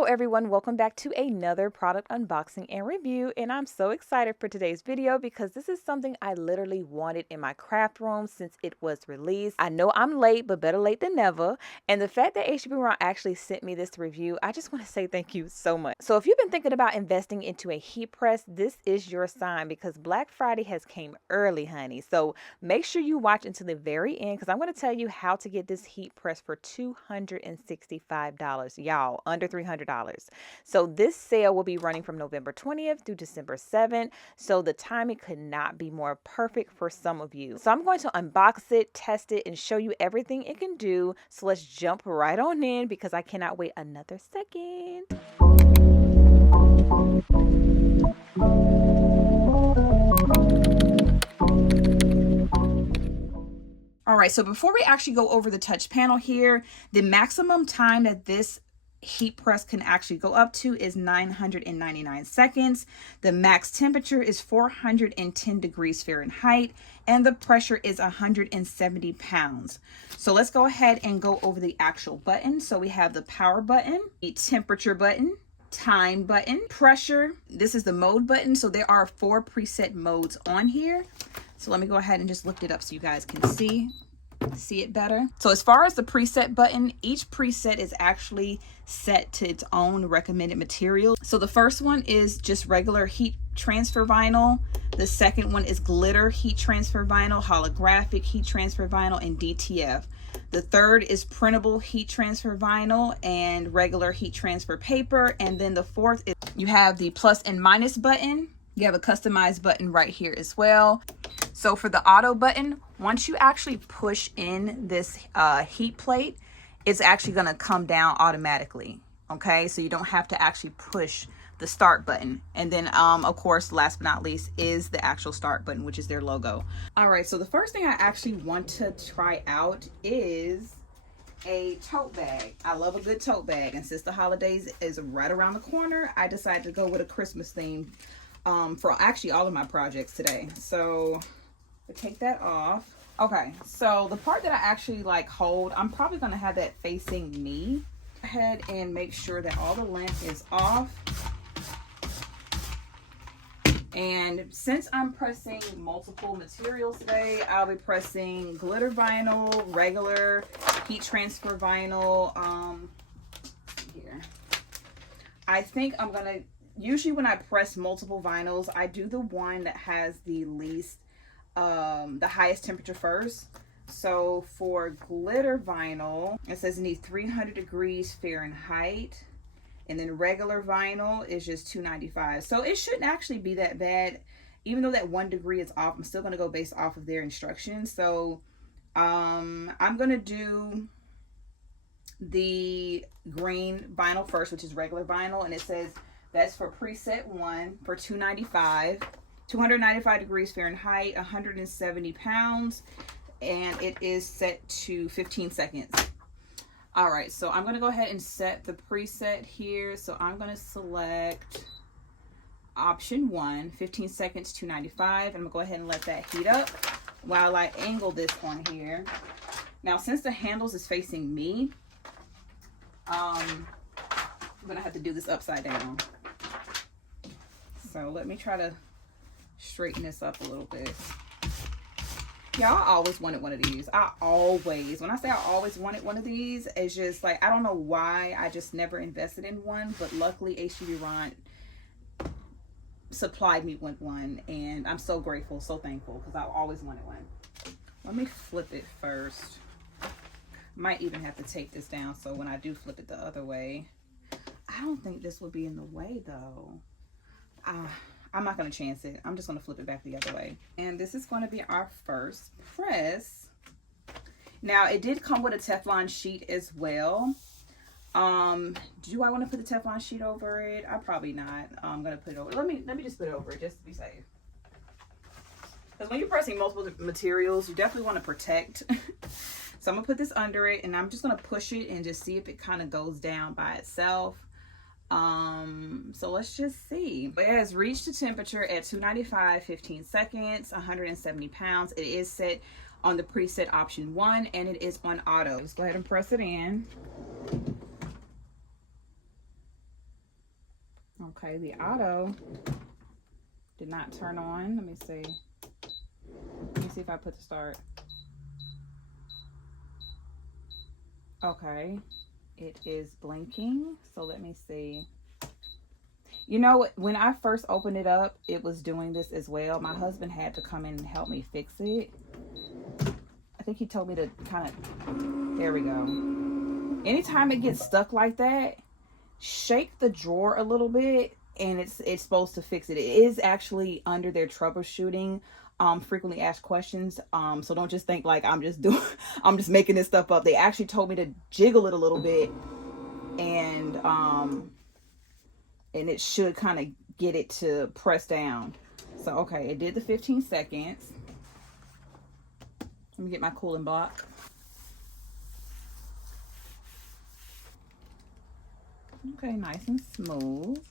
Hello everyone, welcome back to another product unboxing and review, and I'm so excited for today's video because this is something I literally wanted in my craft room since it was released. I know I'm late, but better late than never, and the fact that HTV RONT actually sent me this review, I just want to say thank you so much. So if you've been thinking about investing into a heat press, this is your sign because Black Friday has came early, honey. So make sure you watch until the very end because I'm going to tell you how to get this heat press for $265, y'all, under $300. So this sale will be running from November 20th through December 7th. So the timing could not be more perfect for some of you. So I'm going to unbox it, test it, and show you everything it can do. So let's jump right on in because I cannot wait another second. All right, so before we actually go over the touch panel here, the maximum time that this heat press can actually go up to is 999 seconds. The max temperature is 410 degrees Fahrenheit, and the pressure is 170 pounds. So let's go ahead and go over the actual buttons. So we have the power button, the temperature button, time button, pressure. This is the mode button. So there are 4 preset modes on here. So let me go ahead and just lift it up so you guys can see it better. So as far as the preset button, each preset is actually set to its own recommended material. So the first one is just regular heat transfer vinyl. The second one is glitter heat transfer vinyl, holographic heat transfer vinyl, and DTF. The third is printable heat transfer vinyl and regular heat transfer paper. And then the fourth is you have the plus and minus button. You have a customized button right here as well. So for the auto button, once you actually push in this heat plate, it's actually going to come down automatically. Okay, so you don't have to actually push the start button. And then of course, last but not least is the actual start button, which is their logo. All right, so the first thing I actually want to try out is a tote bag. I love a good tote bag, and since the holidays is right around the corner, I decided to go with a Christmas theme for actually all of my projects today. So take that off. Okay, so the part that I actually like hold, I'm probably going to have that facing me. Go ahead and make sure that all the lint is off. And since I'm pressing multiple materials today, I'll be pressing glitter vinyl, regular heat transfer vinyl. Here, I think I'm gonna, usually when I press multiple vinyls, I do the one that has the least the highest temperature first. So for glitter vinyl, it says it needs 300 degrees Fahrenheit, and then regular vinyl is just 295. So it shouldn't actually be that bad. Even though that 1 degree is off, I'm still going to go based off of their instructions. So I'm going to do the green vinyl first, which is regular vinyl, and it says that's for preset 1 for 295 degrees Fahrenheit, 170 pounds, and it is set to 15 seconds. All right, so I'm going to go ahead and set the preset here. So I'm going to select option 1, 15 seconds, 295. I'm going to go ahead and let that heat up while I angle this on here. Now, since the handles is facing me, I'm going to have to do this upside down. So let me try to straighten this up a little bit. Yeah, I always wanted one of these. When I say I always wanted one of these, it's just like, I don't know why I just never invested in one, but luckily HTV RONT supplied me with one, and I'm so grateful, so thankful, because I always wanted one. Let me flip it first. Might even have to take this down so when I do flip it the other way, I don't think this will be in the way though. I'm not going to chance it. I'm just going to flip it back the other way. And this is going to be our first press. Now, it did come with a Teflon sheet as well. Do I want to put the Teflon sheet over it? I probably not. I'm going to put it over. Let me just put it over it just to be safe. Because when you're pressing multiple materials, you definitely want to protect. So I'm going to put this under it, and I'm just going to push it and just see if it kind of goes down by itself. So let's just see. It has reached the temperature at 295, 15 seconds, 170 pounds. It is set on the preset option 1, and it is on auto. Let's go ahead and press it in. Okay, the auto did not turn on. Let me see. Let me see if I put the start. Okay, it is blinking. So let me see. You know, when I first opened it up, it was doing this as well. My husband had to come in and help me fix it. I think he told me to kind of, there we go. Anytime it gets stuck like that, shake the drawer a little bit and it's supposed to fix it. It is actually under their troubleshooting frequently asked questions. So don't just think like I'm just making this stuff up. They actually told me to jiggle it a little bit and it should kind of get it to press down. So okay, it did the 15 seconds. Let me get my cooling block. Okay, nice and smooth.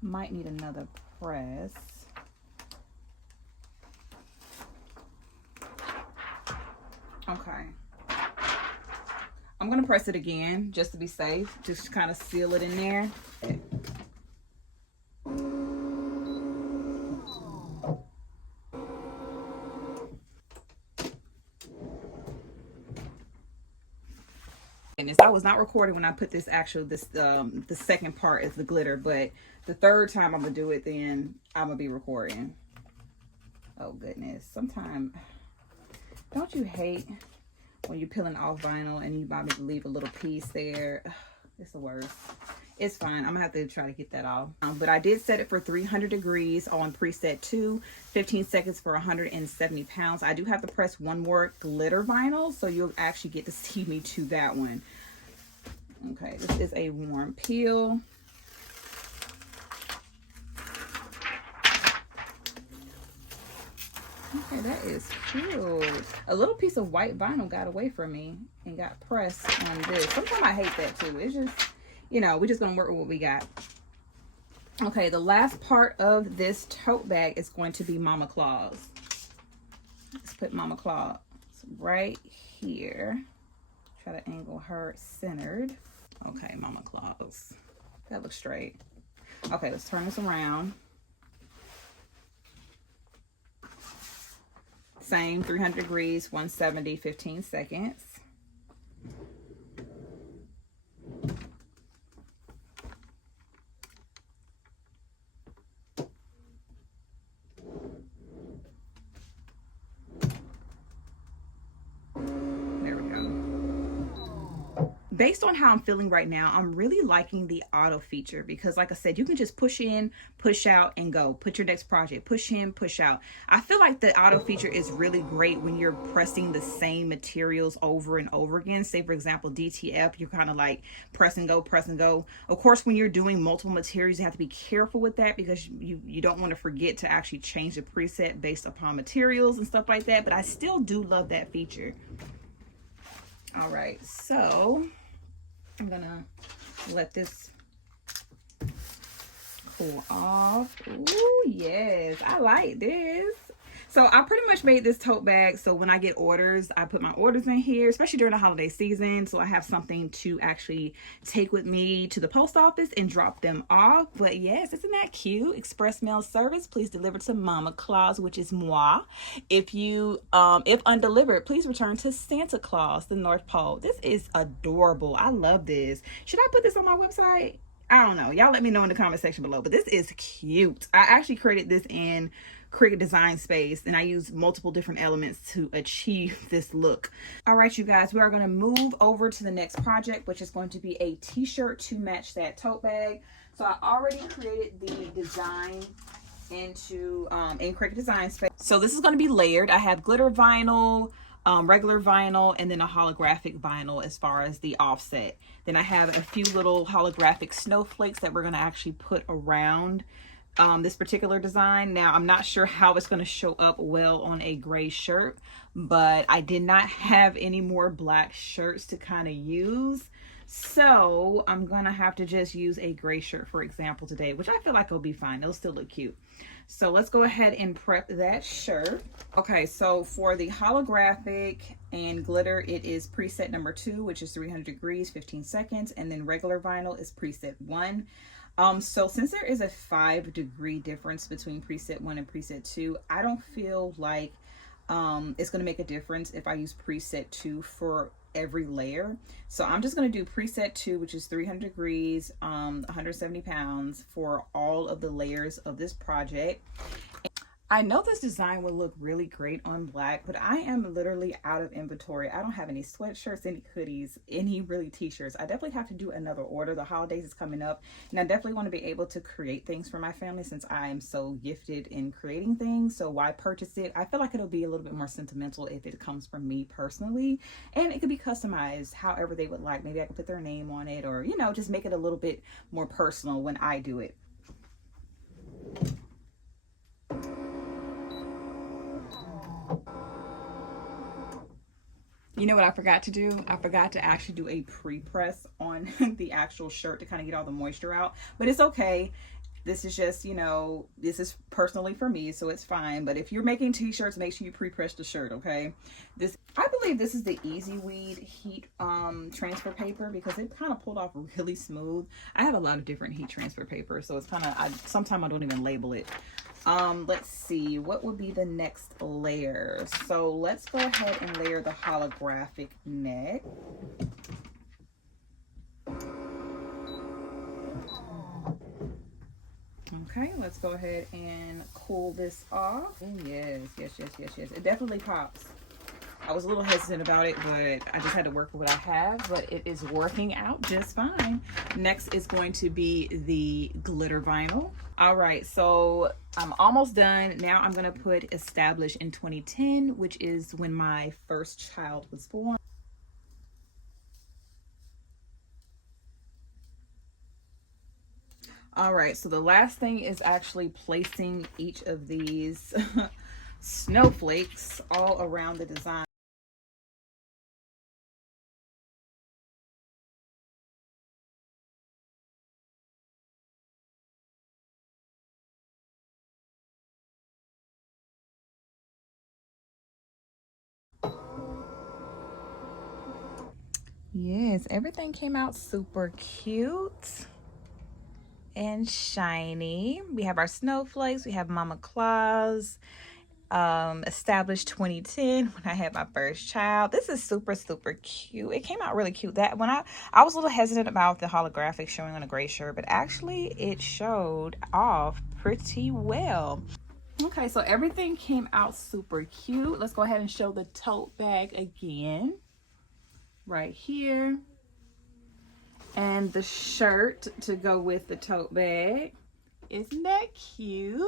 Might need another press. Okay. I'm gonna press it again just to be safe. Just kind of seal it in there. I was not recording when I put this the second part is the glitter, but the third time I'm gonna do it, then I'm gonna be recording. Oh goodness, sometimes don't you hate when you're peeling off vinyl and you might leave a little piece there? It's the worst. It's fine. I'm gonna have to try to get that off. But I did set it for 300 degrees on preset 2, 15 seconds for 170 pounds. I do have to press one more glitter vinyl, so you'll actually get to see me to that one. Okay, this is a warm peel. Okay, that is cute. A little piece of white vinyl got away from me and got pressed on this. Sometimes I hate that too. It's just, you know, we're just gonna work with what we got. Okay, the last part of this tote bag is going to be Mama Claus. Let's put Mama Claus right here. Try to angle her centered. Okay, Mama Claus. That looks straight. Okay, let's turn this around. Same 300 degrees, 170, 15 seconds. Based on how I'm feeling right now, I'm really liking the auto feature because like I said, you can just push in, push out and go. Put your next project, push in, push out. I feel like the auto feature is really great when you're pressing the same materials over and over again. Say for example, DTF, you're kind of like press and go, press and go. Of course, when you're doing multiple materials, you have to be careful with that because you don't want to forget to actually change the preset based upon materials and stuff like that. But I still do love that feature. All right, so I'm gonna let this cool off. Ooh, yes, I like this. So I pretty much made this tote bag so when I get orders, I put my orders in here, especially during the holiday season, so I have something to actually take with me to the post office and drop them off. But yes, isn't that cute? Express mail service, please deliver to Mama Claus, which is moi. If undelivered, please return to Santa Claus, the North Pole. This is adorable. I love this. Should I put this on my website? I don't know. Y'all let me know in the comment section below, but this is cute. I actually created this in Cricut Design Space and I use multiple different elements to achieve this look. All right, you guys, we are going to move over to the next project, which is going to be a t-shirt to match that tote bag. So I already created the design in Cricut Design Space. So this is going to be layered. I have glitter vinyl, regular vinyl, and then a holographic vinyl as far as the offset. Then I have a few little holographic snowflakes that we're going to actually put around this particular design. Now, I'm not sure how it's going to show up well on a gray shirt, but I did not have any more black shirts to kind of use. So I'm going to have to just use a gray shirt, for example, today, which I feel like will be fine. It'll still look cute. So let's go ahead and prep that shirt. Okay, so for the holographic and glitter, it is preset number 2, which is 300 degrees, 15 seconds. And then regular vinyl is preset 1. So since there is a 5-degree difference between preset 1 and preset 2, I don't feel like it's going to make a difference if I use preset 2 for every layer. So I'm just going to do preset 2, which is 300 degrees, 170 pounds for all of the layers of this project. I know this design will look really great on black, but I am literally out of inventory. I don't have any sweatshirts, any hoodies, any really t-shirts. I definitely have to do another order. The holidays is coming up, and I definitely want to be able to create things for my family since I am so gifted in creating things. So why purchase it? I feel like it'll be a little bit more sentimental if it comes from me personally, and it could be customized however they would like. Maybe I could put their name on it, or, you know, just make it a little bit more personal when I do it. You know what I forgot to do? I forgot to actually do a pre-press on the actual shirt to kind of get all the moisture out. But it's okay. This is just, you know, this is personally for me, so it's fine. But if you're making t-shirts, make sure you pre-press the shirt, okay? I believe this is the Easy Weed heat transfer paper because it kind of pulled off really smooth. I have a lot of different heat transfer paper, so it's kind of, sometimes I don't even label it. Let's see, what would be the next layer? So let's go ahead and layer the holographic neck. Okay, let's go ahead and cool this off. Yes. It definitely pops. I was a little hesitant about it, but I just had to work with what I have, but it is working out just fine. Next is going to be the glitter vinyl. All right, so I'm almost done. Now I'm gonna put established in 2010, which is when my first child was born. All right, so the last thing is actually placing each of these snowflakes all around the design. Yes, everything came out super cute and shiny. We have our snowflakes, we have Mama Claus, established 2010 when I had my first child. This is super cute. It came out really cute. That when I was a little hesitant about the holographic showing on a gray shirt, but actually it showed off pretty well. Okay, so everything came out super cute. Let's go ahead and show the tote bag again. Right here, and the shirt to go with the tote bag. Isn't that cute?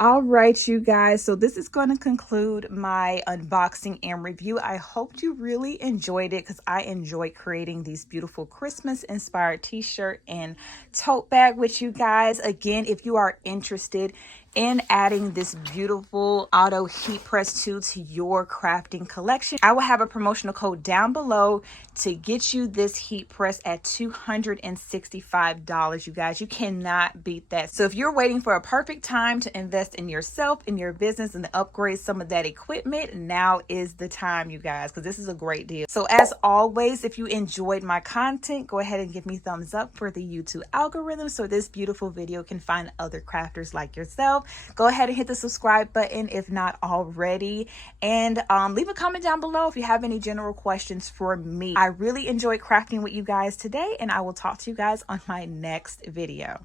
All right, you guys, so this is going to conclude my unboxing and review. I hope you really enjoyed it because I enjoy creating these beautiful Christmas inspired t-shirt and tote bag with you guys. Again, if you are interested in adding this beautiful auto heat press tool to your crafting collection, I will have a promotional code down below to get you this heat press at $265. You guys, you cannot beat that. So if you're waiting for a perfect time to invest in yourself, in your business, and to upgrade some of that equipment, now is the time, you guys, because this is a great deal. So as always, if you enjoyed my content, go ahead and give me thumbs up for the YouTube algorithm so this beautiful video can find other crafters like yourself. Go ahead and hit the subscribe button if not already, and leave a comment down below if you have any general questions for me. I really enjoyed crafting with you guys today, and I will talk to you guys on my next video.